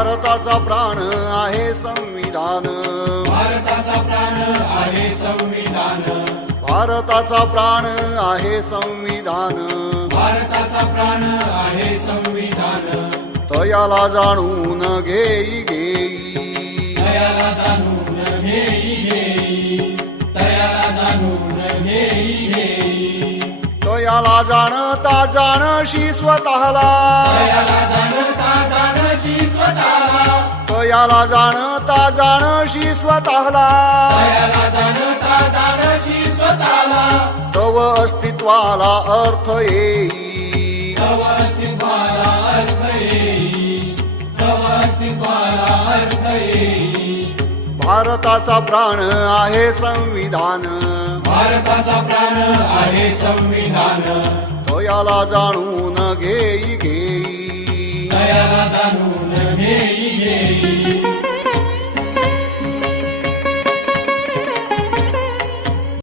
भारताचा प्राण आहे संविधान, भारताचा प्राण आहे संविधान, भारताचा प्राण आहे संविधान, भारताचा प्राण आहे संविधान. तयाला जाणून घेई घेई, तयाला जाणून घेई घेई, तयाला जाणून घेई घेई, तयाला जाणता जाणशी स्वतःला, तयाला जाणता जाणशी स्वतःला, तयाला जाणता जाणशी स्वतःला, तयाला जाणता जाणशी स्वतःला. तव अस्तित्वाला अर्थ येई, तव अस्तित्वाला अर्थ येई, तव अस्तित्वाला अर्थ येई. भारताचा प्राण आहे संविधान, भारताचा प्राण आहे संविधान, तयाला जाणून घेई घेई, तयाला जाणून